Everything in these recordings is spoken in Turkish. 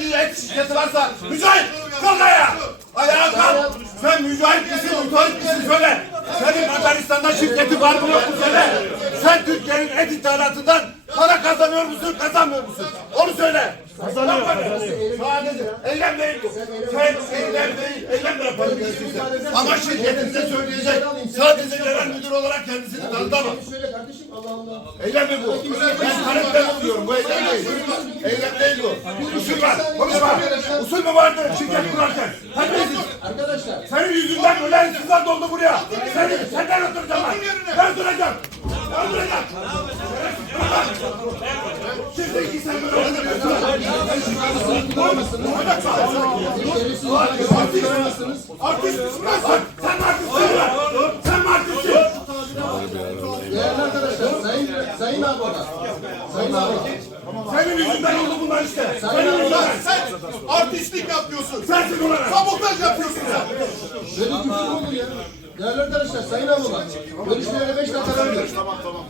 hangi et şirketi varsa Mücahit kalk ayağa. Ayağa kalk. Sen mücahit misin, müteahhit misin söyle. Senin Macaristan'da şirketi var mı yok mu söyle. Sen Türkiye'nin et ithalatından para kazanıyor musun, kazanmıyor musun? Onu söyle. Kazanıyor, kazanıyor. Sadece eylem değil bu. Sen eylem değil, eylemle yaparım gerekirse. Ama şirketinize söyleyecek. Sadece genel müdür olarak kendisini Allah. Eylem mi bu? Ben talepte bulunuyorum. Bu eylem değil. Eylem değil bu. Usul var. Konuşma. Usul mü vardı şirket kurarken? Terbiyesiz. Arkadaşlar Senin yüzünden ölen kızlar doldu buraya. Seni, senden oturacağım ben. Ben duracağım. Ben duracağım. Şimdi iki sen böyle öldürüyorsun. Artist misin lan sen? Sen mi artistsin? Sen artistsin? değerli arkadaşlar Sayın Sayın Abuka. Sayın Abuka. Senin yüzünden oldu bunlar işte. Senin yüzünden. Sen artistlik yapıyorsun. Sensin ulan. Sabotaj yapıyorsun sen. Böyle küfür mü olur ya? Değerli arkadaşlar Sayın Abuka. Görüşmelere beş dakika veriyoruz. Tamam tamam.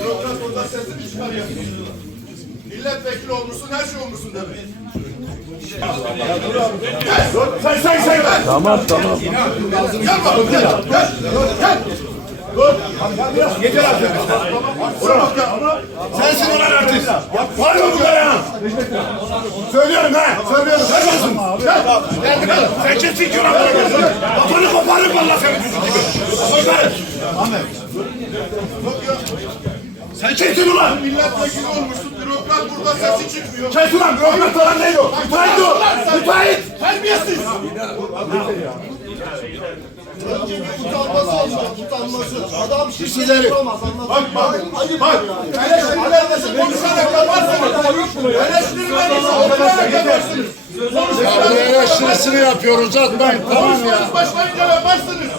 Bürokrat burada sesini çıkarıyor. Milletvekili olmuşsun, her şey olmuşsun demek. Sen sen sen. Tamam tamam. Gel bakalım, gel, gel, gel. Yeter artık. Sensin ulan artist. Var mı bu ya? Söylüyorum ha. Söylüyorum. Sen olsun. Gel. Gel. Sen kimsin ki ulan bırakıyorsun? Kafanı koparırım valla senin çocuk gibi. Söyle. Ahmet. Kimsin ulan? Milletvekili olmuşsun, bürokrat burada sesi çıkmıyor. Kes ulan. Bürokrat falan değil o. Müteahhit o. Müteahhit. Terbiyesiz. Önce bir utanması olmalı, utanması. Adam şişeleri yapamaz, Bak bak. Bak. Eleştirilerinizi konuşarak yaparsınız. Eleştirilerinizi oturarak yaparsınız. eleştirisini yapıyoruz atmayın. Konuşmanız başlayınca yaparsınız.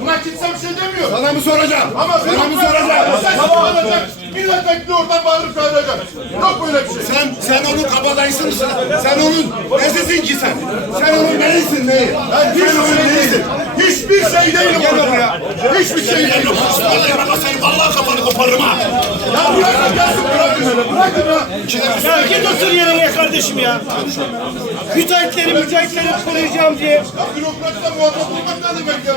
Buna kimse bir şey demiyor. Sana mı soracağım? Ama Sana mı soracağım? ses çıkaracak. Milletvekili oradan bağırıp çağıracak. Yok böyle bir şey. Sen sen onun kabadayısı mısın? Sen onun nesisin ki sen? Sen onun neyisin neyi? Ben hiçbir şey değilim. Hiçbir şey değilim. Gel buraya. Hiçbir şey değilim. Vallahi baba senin vallahi kafanı koparırım ha. Ya bırakın gelsin bırakın. Bırakın ya. Ya git otur yerine kardeşim ya. Müteahhitleri müteahhitleri koruyacağım diye. Ya bürokratla muhatap olmak ne demek ya?